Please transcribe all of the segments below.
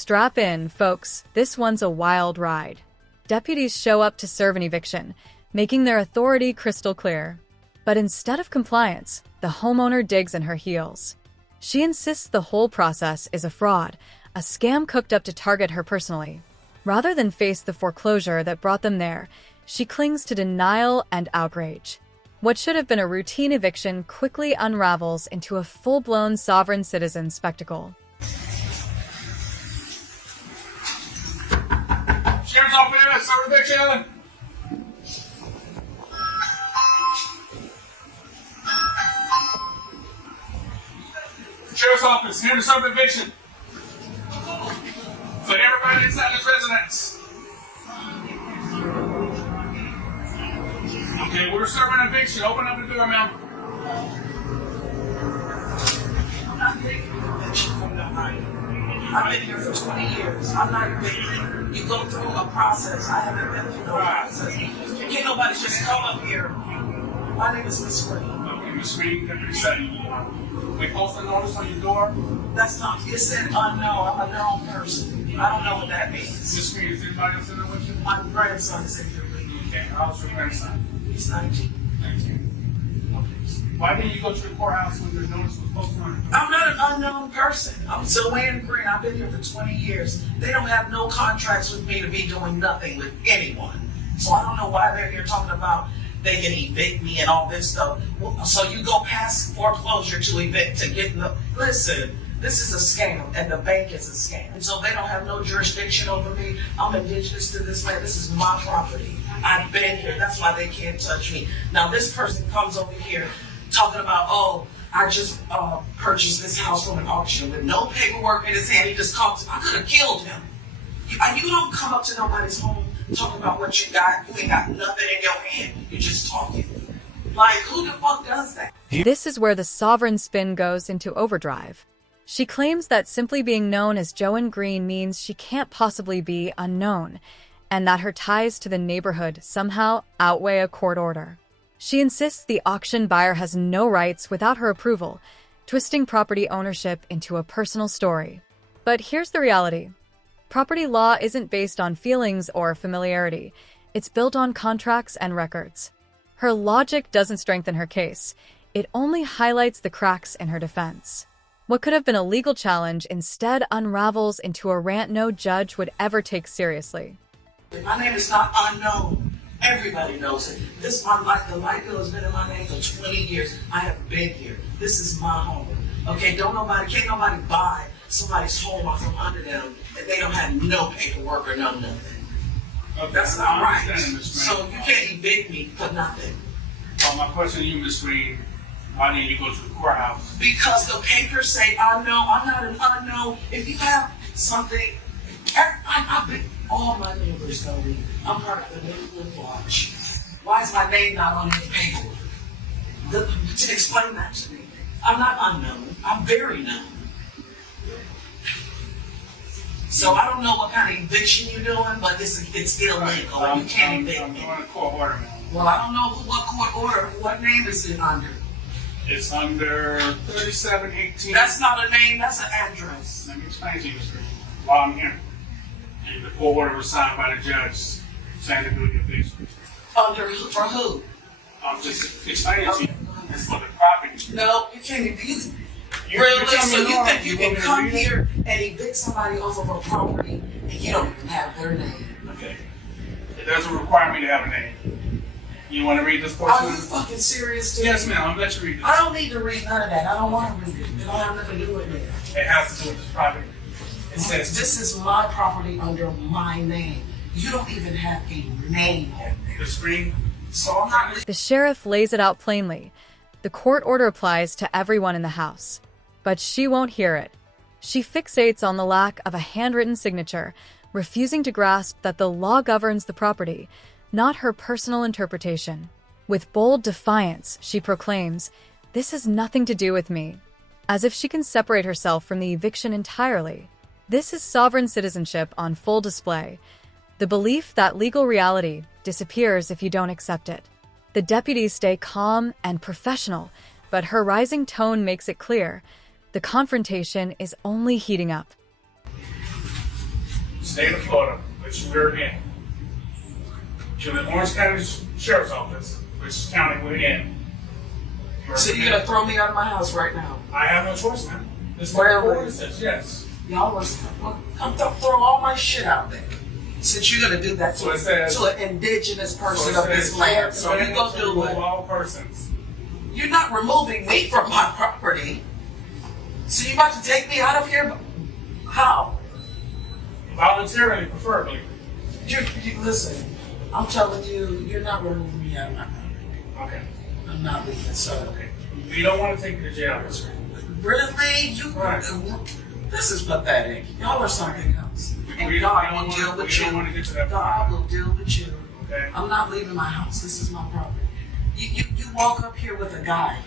Strap in, folks. This one's a wild ride. Deputies show up to serve an eviction, making their authority crystal clear. But instead of compliance, the homeowner digs in her heels. She insists the whole process is a fraud, a scam cooked up to target her personally. Rather than face the foreclosure that brought them there, she clings to denial and outrage. What should have been a routine eviction quickly unravels into a full-blown sovereign citizen spectacle. Sheriff's office, serve eviction! Sheriff's office, here to serve eviction. For everybody inside this residence. Okay, we're serving eviction. Open up the door, ma'am. I'm not taking eviction from nobody. I've been here for 20 years. I'm not evicting. You go through a process. I haven't been through no process. Can't nobody just come up here. My name is Miss Green. Okay, Miss Green, Deputy Setting. We post a notice on your door. That's not, it said unknown. I'm a known person. I don't know what that means. Miss Green, is anybody else in there with you? My grandson is in here with me. Okay, how's your grandson? He's 19. 19. Why didn't you go to the courthouse when your notice was posted on it? I'm not an unknown person. I'm Joanne Green. I've been here for 20 years. They don't have no contracts with me to be doing nothing with anyone. So I don't know why they're here talking about they can evict me and all this stuff. So you go past foreclosure to evict, to get no. Listen, this is a scam, and the bank is a scam. And so they don't have no jurisdiction over me. I'm indigenous to this land. This is my property. I've been here. That's why they can't touch me. Now this person comes over here talking about, oh, I just purchased this house from an auction with no paperwork in his hand. He just comes. I could have killed him. You don't come up to nobody's home talking about what you got. You ain't got nothing in your hand. You're just talking. Like, who the fuck does that? This is where the sovereign spin goes into overdrive. She claims that simply being known as Joanne Green means she can't possibly be unknown, and that her ties to the neighborhood somehow outweigh a court order. She insists the auction buyer has no rights without her approval, twisting property ownership into a personal story. But here's the reality. Property law isn't based on feelings or familiarity. It's built on contracts and records. Her logic doesn't strengthen her case. It only highlights the cracks in her defense. What could have been a legal challenge instead unravels into a rant no judge would ever take seriously. My name is not unknown. Everybody knows it. This my life. The light bill has been in my name for 20 years. I have been here. This is my home. Okay, can't nobody buy somebody's home off from under them if they don't have no paperwork or no nothing. Okay, That's not right. So you can't evict me for nothing. My question to you, Ms. Green, why didn't you go to the courthouse? Because the papers say unknown. I'm not an unknown. If you have something, I've been, all my neighbors know me. I'm part of the neighborhood watch. Why is my name not on any paperwork? Explain that to me. I'm not unknown. I'm very known. So I don't know what kind of eviction you're doing, but it's illegal. You can't evict me. I'm doing a court order, ma'am. Well, I don't know what court order. What name is it under? It's under 3718. That's not a name. That's an address. Let me explain to you, Mr. Green. While I'm here, and the court order was signed by the judge saying to do the eviction. Under for who? I'm just explaining to you. It's for the property. No, you can't evict. You Really? tell me So you more. think you You can want me to come read it? here and evict somebody off of a property and you don't even have their name? Okay. It doesn't require me to have a name. You want to read this Are portion? you fucking serious, dude? Yes, ma'am. I'll let you read this. I don't need to read none of that. I don't want to read it. It don't have nothing to do with me. It has to do with this property. It says, This is my property under my name. You don't even have a name on there. the screen. So I'm not. The sheriff lays it out plainly. The court order applies to everyone in the house. But she won't hear it. She fixates on the lack of a handwritten signature, refusing to grasp that the law governs the property, not her personal interpretation. With bold defiance, she proclaims, "This has nothing to do with me," as if she can separate herself from the eviction entirely. This is sovereign citizenship on full display. The belief that legal reality disappears if you don't accept it. The deputies stay calm and professional, but her rising tone makes it clear the confrontation is only heating up. state of Florida, which we're in, to the Orange County Sheriff's Office, which county we're in. So you're gonna throw me out of my house right now? I have no choice, man. This is Where what is says, yes. Y'all was come throw all my shit out there. Since you're gonna do that to, So it says, to an indigenous person so of it this says, land, so you go do remove it. all persons. You're not removing me from my property. So you about to take me out of here? How? Voluntarily, preferably. You listen, I'm telling you, you're not removing me out of my property. Okay. I'm not leaving, so. Okay. We don't want to take you to jail, Mr. Really? You? Right. This is pathetic. Y'all are something else. And We God don't will deal wanna- with we you. don't want to get to that God will deal with you. Okay. I'm not leaving my house. This is my property. You walk up here with a guy.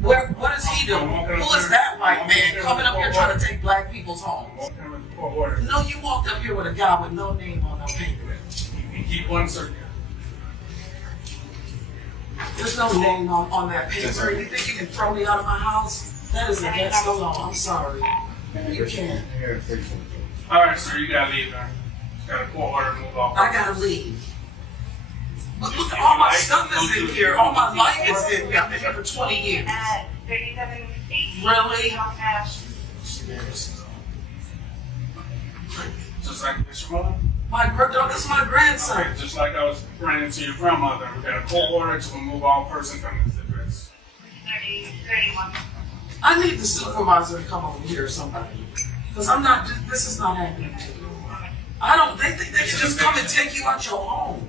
What is he doing? Who is that white man coming up here trying to take black people's homes? No, you walked up here with a guy with no name on no paper. You keep one circuit. There's no name on that paper. You think you can throw me out of my house? That is against the law. I'm sorry. You can't. All right, sir, you gotta leave now. Got a court order to move off. I gotta leave. Look, all my stuff is in here. All my life is in here. I've been here for 20 years. Really? Just like this, your mother? This is my grandson. Okay, just like I was running into your grandmother, we got a court order to remove all persons from this address. 31. I need the supervisor to come over here or somebody. Because I'm not, this is not happening to me. They think they can just come and take you out your home.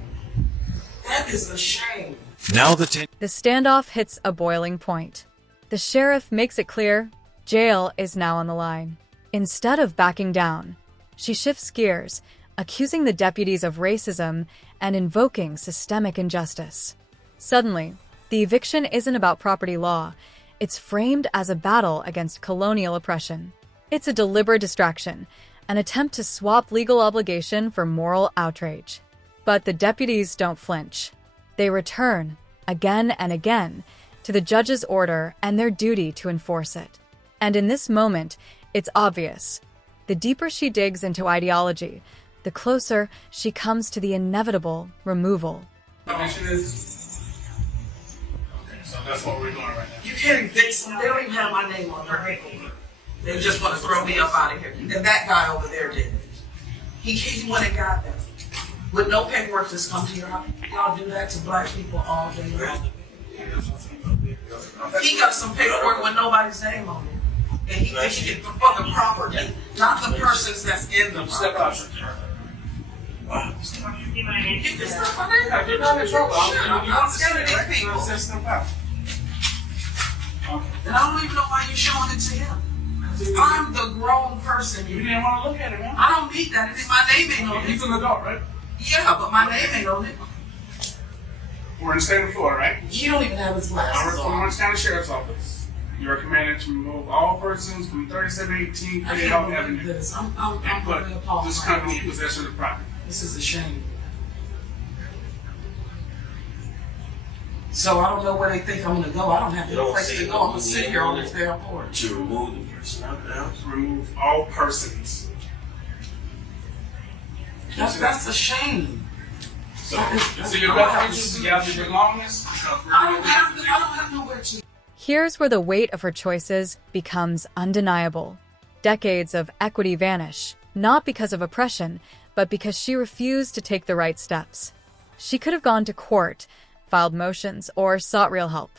That is a shame. The standoff hits a boiling point. The sheriff makes it clear jail is now on the line. Instead of backing down, she shifts gears, accusing the deputies of racism and invoking systemic injustice. Suddenly, the eviction isn't about property law. It's framed as a battle against colonial oppression. It's a deliberate distraction, an attempt to swap legal obligation for moral outrage. But the deputies don't flinch. They return, again and again, to the judge's order and their duty to enforce it. And in this moment, it's obvious. The deeper she digs into ideology, the closer she comes to the inevitable removal. Eviction is? Okay, so that's what we're doing right now. You can't evict them. They don't even have my name on their paperwork. They just want to throw me up out of here. And that guy over there did it. He went and got them. With no paperwork, just come to your house. Y'all do that to black people all day long. He got some paperwork with nobody's name on it. And he issued it for the property, not the persons that's in the property. You can step on it. You're not in trouble. I'm scared of these people. And I don't even know why you're showing it to him. I'm the grown person. You didn't want to look at it, man. I don't need that. My name ain't on it. He's an adult, right? Yeah, but my name ain't on it. We're in the state of Florida, right? You don't even have his I work glasses for the on. Orange County Sheriff's Office. You are commanded to remove all persons from 3718 I Clayton can't believe Avenue this. I'm and put really appalled. this company in possession of the property. This is a shame. So I don't know where they think I'm gonna go. I don't have any place to go. I'm gonna sit here on this damn porch. To remove the person out of the house. To remove all persons. That's a shame. So your best interest is to gather your belongings because we're I don't have nowhere to. Here's where the weight of her choices becomes undeniable. Decades of equity vanish, not because of oppression, but because she refused to take the right steps. She could have gone to court, filed motions, or sought real help.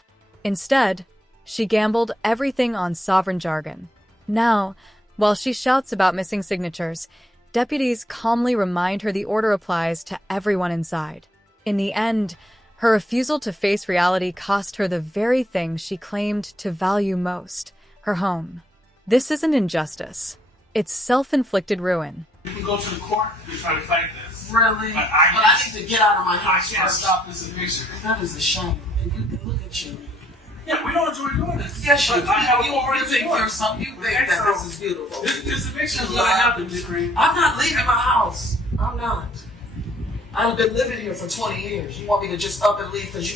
Instead, she gambled everything on sovereign jargon. Now, while she shouts about missing signatures, deputies calmly remind her the order applies to everyone inside. In the end, her refusal to face reality cost her the very thing she claimed to value most, her home. This isn't injustice. It's self-inflicted ruin. You can go to the court and try to fight this. Really? But I need to get out of my I house can't first. stop this eviction. That is a shame. And look at you. Yeah, we don't enjoy doing this. Yes, you But I have a you court order to think do it. you're something. You think that this is beautiful. This eviction is going to happen, Jeffrey. I'm not leaving my house. I'm not. I've been living here for 20 years. You want me to just up and leave because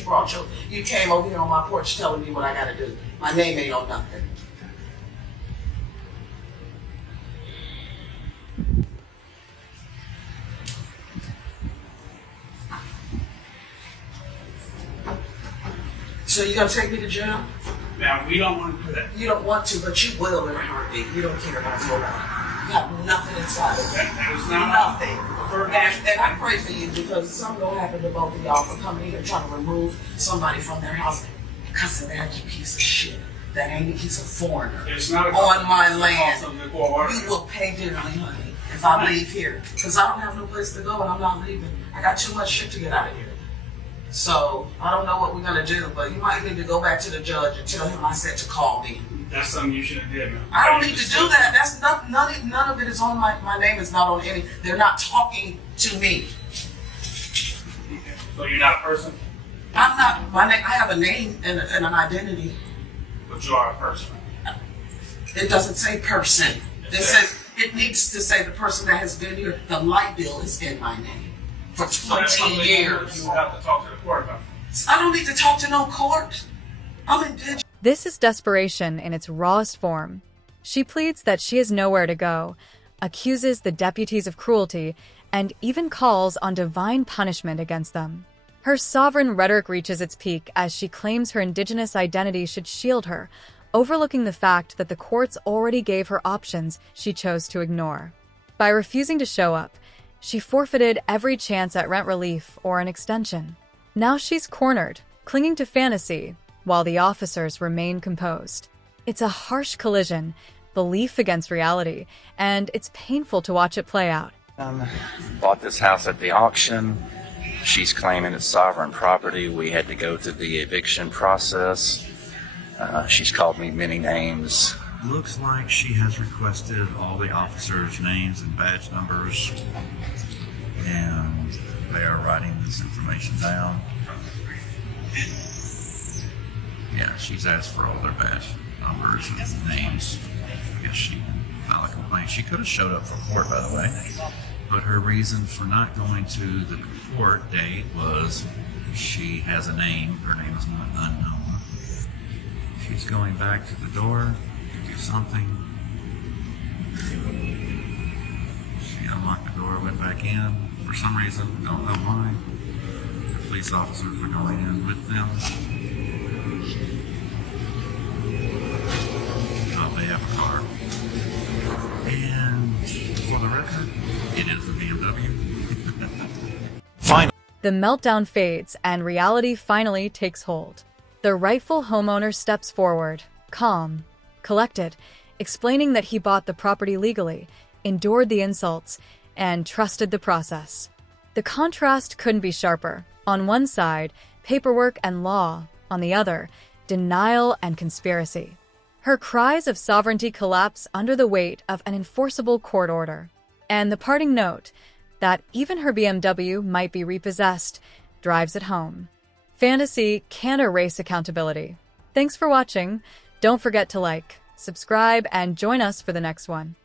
you came over here on my porch telling me what I gotta do. My name ain't on nothing. So you gonna take me to jail? Now, we don't want to do that. You don't want to, but you will in a heartbeat. You don't care about nobody. You have nothing inside of you. That is not Nothing. And I pray for you because something gonna happen to both of y'all for coming here trying to remove somebody from their house because of that piece of shit. That ain't he's a foreigner It's not on my land. Of the court order. You will pay dearly, honey, if I leave here. Because I don't have no place to go and I'm not leaving. I got too much shit to get out of here. So I don't know what we're gonna do, but you might need to go back to the judge and tell him I said to call me. That's something you should have did, man. I don't need to do that. That's not none of it is on my name is not on any. They're not talking to me. So you're not a person, I'm not my name. I have a name and an identity. but you are a person. It doesn't say person. It says it needs to say the person that has been here. The light bill is in my name for So that's 20 something years. you will have to talk to the court about. I don't need to talk to no court. I'm indigenous. This is desperation in its rawest form. She pleads that she has nowhere to go, accuses the deputies of cruelty, and even calls on divine punishment against them. Her sovereign rhetoric reaches its peak as she claims her Indigenous identity should shield her, overlooking the fact that the courts already gave her options she chose to ignore. By refusing to show up, she forfeited every chance at rent relief or an extension. Now she's cornered, clinging to fantasy, while the officers remain composed. It's a harsh collision, belief against reality, and it's painful to watch it play out. Bought this house at the auction. She's claiming it's sovereign property. We had to go through the eviction process. She's called me many names. Looks like she has requested all the officers' names and badge numbers, and they are writing this information down. Yeah, she's asked for all their badge numbers and names. I guess she filed a complaint. She could have showed up for court, by the way, but her reason for not going to the court date was she has a name. Her name is unknown. She's going back to the door to do something. She unlocked the door, went back in. For some reason, don't know why. The police officers were going in with them. Oh, they have a car. And for the record, it is a BMW. Finally. The meltdown fades and reality finally takes hold. The rightful homeowner steps forward, calm, collected, explaining that he bought the property legally, endured the insults, and trusted the process. The contrast couldn't be sharper. On one side, paperwork and law. On the other, denial and conspiracy. Her cries of sovereignty collapse under the weight of an enforceable court order. And the parting note, that even her BMW might be repossessed, drives it home. Fantasy can't erase accountability. Thanks for watching. Don't forget to like, subscribe, and join us for the next one.